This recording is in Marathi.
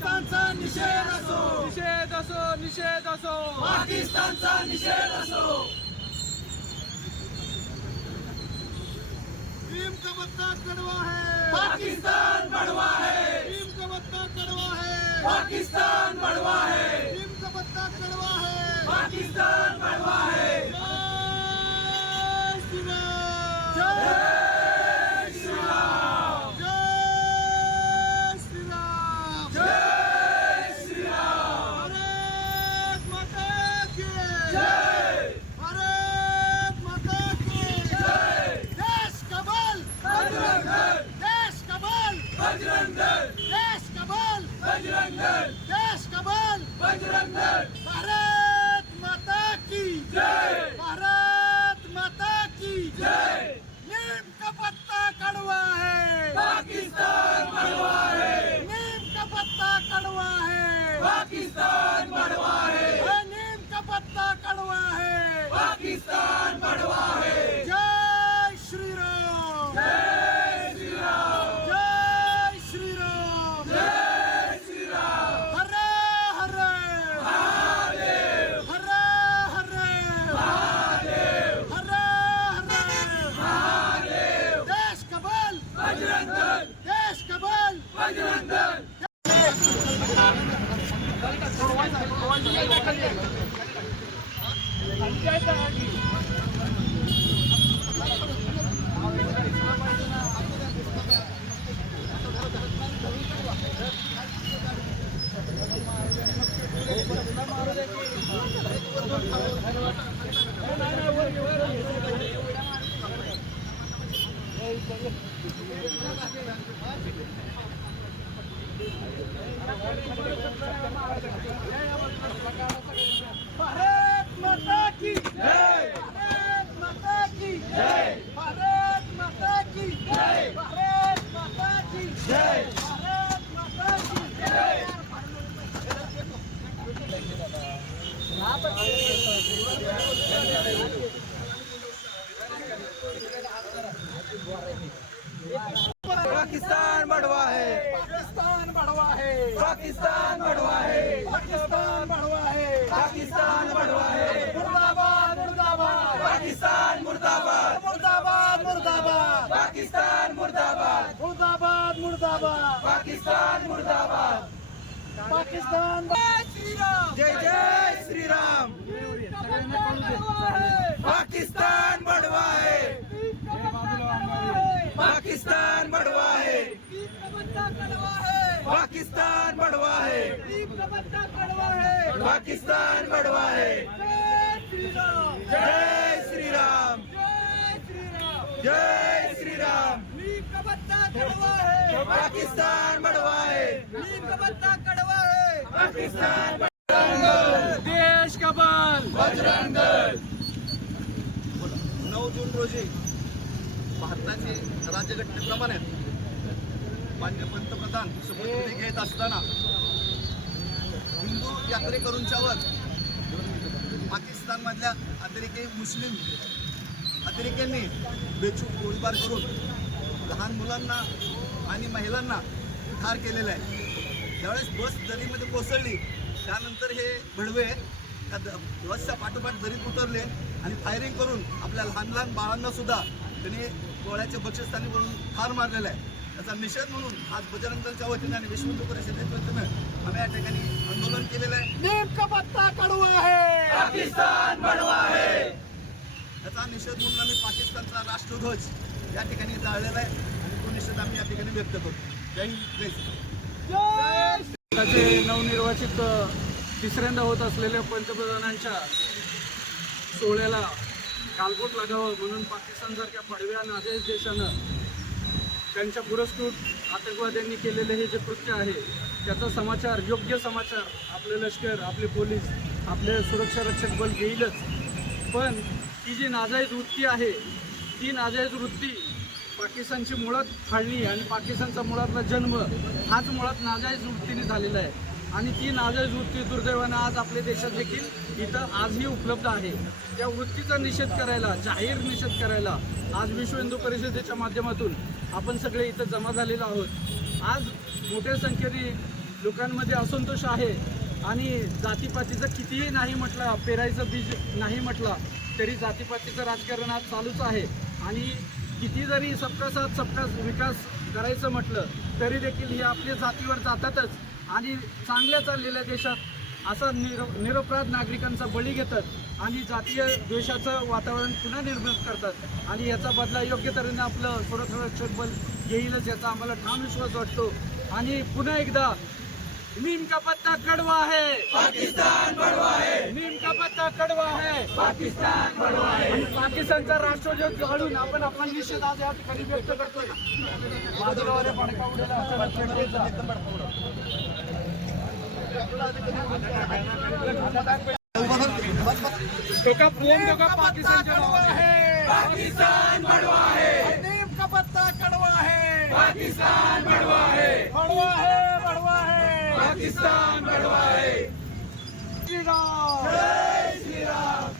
निषेध असो. निषेध असो निषेध असो. पाकिस्तानचा निषेध असो. भीम का बत्ता कड़वा है पाकिस्तान बड़वा है भीम का बत्ता कड़वा है पाकिस्तान बड़वा है भीम का बत्ता कड़वा है पाकिस्तान बड़वा है जय श्री राम जय श्री राम जय श्री राम जय श्री राम भारत माता की जय भारत माता की जय देश का बल बजरंग दल देश का बल बजरंग दल देश का बल बजरंग दल देश का बल बजरंग दल भारत माता की जय भारत माता की जय नीम का पत्ता कड़वा है पाकिस्तान बड़वा है नीम का पत्ता कड़वा है पाकिस्तान बड़वा है ये नीम का पत्ता कड़वा है पाकिस्तान बड़वा है। जय श्री राम जय श्री राम जय श्री राम जय श्री राम हरे हरे। महादेव। हरे हरे। महादेव। हरे हरे। महादेव। देश का बल। बजरंग दल देश का बल। बजरंग दल भारत माता की जय। भारत माता की जय। भारत माता की जय। भारत माता की जय। भारत माता की जय। पाकिस्तान बढ़वा है। पाकिस्तान बढ़वा है। पाकिस्तान बड़वा है। मुर्दाबाद. पाकिस्तान मुर्दाबाद. पाकिस्तान जय जय श्री राम पाकिस्तान बड़वा है. पाकिस्तान बड़वा है. पाकिस्तान बड़वा है. पाकिस्तान बड़वा है. जय श्री राम जय श्री राम पाकिस्तान बड़वा है पाकिस्तान देश का बल. बजरंग दल नऊ जून रोजी भारताची राज्यघटनेप्रमाणे मान्य पंतप्रधान शपथविधी घेत असताना हिंदू यात्रेकरूंच्यावर पाकिस्तानमधल्या अतिरेकी मुस्लिम अतिरेक्यांनी बेछूट गोळीबार करून लहान मुलांना आणि महिलांना ठार केलेलं आहे. ज्यावेळेस बस दरीमध्ये कोसळली त्यानंतर हे भडवे त्या द- बसच्या पाठोपाठ दरीत उतरले आणि फायरिंग करून आपल्या लहान लहान बाळांना सुद्धा त्यांनी गोळ्याच्या बक्षस्थानी म्हणून ठार मारलेला आहे. त्याचा निषेध म्हणून आज बजरंग दलच्या वतीने आणि विश्व हिंदू परिषदेच्या वतीनं आम्ही या ठिकाणी आंदोलन केलेलं आहे. नीम का पत्ता कडवा आहे. पाकिस्तान बड़वा है याचा निषेध म्हणून आम्ही पाकिस्तानचा राष्ट्रध्वज या ठिकाणी जाळलेला आहे आणि तो निषेध आम्ही या ठिकाणी व्यक्त करतो. जय हिंद. नवनिर्वाचित तिसऱ्यांदा होत असलेल्या पंतप्रधानांच्या सोहळ्याला कालबोट लागावं म्हणून पाकिस्तानसारख्या पडव्या नादेश देशानं त्यांच्या पुरस्कृत आतंकवाद्यांनी केलेले हे जे कृत्य आहे त्याचा समाचार योग्य समाचार आपले लष्कर आपले पोलीस आपले सुरक्षा रक्षक बल घेईलच पण ही जी नाजायज वृत्ती आहे ती नाजायज वृत्ती पाकिस्तानची मुळात फाळणी आणि पाकिस्तानचा मुळातला जन्म हाच मुळात नाजायज वृत्तीने झालेला आहे. आणि ती नाजायज वृत्ती दुर्दैवानं आज आपल्या देशात देखील इथं आजही उपलब्ध आहे. त्या वृत्तीचा निषेध करायला जाहीर निषेध करायला आज विश्व हिंदू परिषदेच्या माध्यमातून आपण सगळे इथं जमा झालेलो आहोत. आज मोठ्या संख्येने लोकांमध्ये असंतोष आहे आणि जातीपातीचं कितीही नाही म्हटलं पेरायचं बीज नाही म्हटलं तरी जातीपातीचं राजकारण आज चालूच आहे. आणि किती जरी सबका साथ सबका विकास करायचं म्हटलं तरी देखील हे आपल्या जातीवर जातातच आणि चांगल्या चाललेल्या देशात असा निर निरपराध नागरिकांचा बळी घेतात आणि जातीय द्वेषाचं वातावरण पुन्हा निर्मित करतात. आणि याचा बदला योग्य तऱ्हेने आपलं स्वरक्षक बल येईलच याचा आम्हाला ठाम विश्वास वाटतो. आणि पुन्हा एकदा नीम का पत्ता कड़वा है। पाकिस्तान बडवा है। नीम का पत्ता कड़वा है। पाकिस्तान बडवा है। आणि पाकिस्तानचा राष्ट्रध्वज घालून आपण आपला निषेध आज या ठिकाणी व्यक्त करतोय बाजूला फडका. तो का प्रेम तो का पाकिस्तानच्या नावाने पाकिस्तान बडवा है। नीम का पत्ता कड़वा है। पाकिस्तान बडवा है। बड़वा है बड़वा है। पाकिस्तान बडवा है श्रीराम जय श्री राम।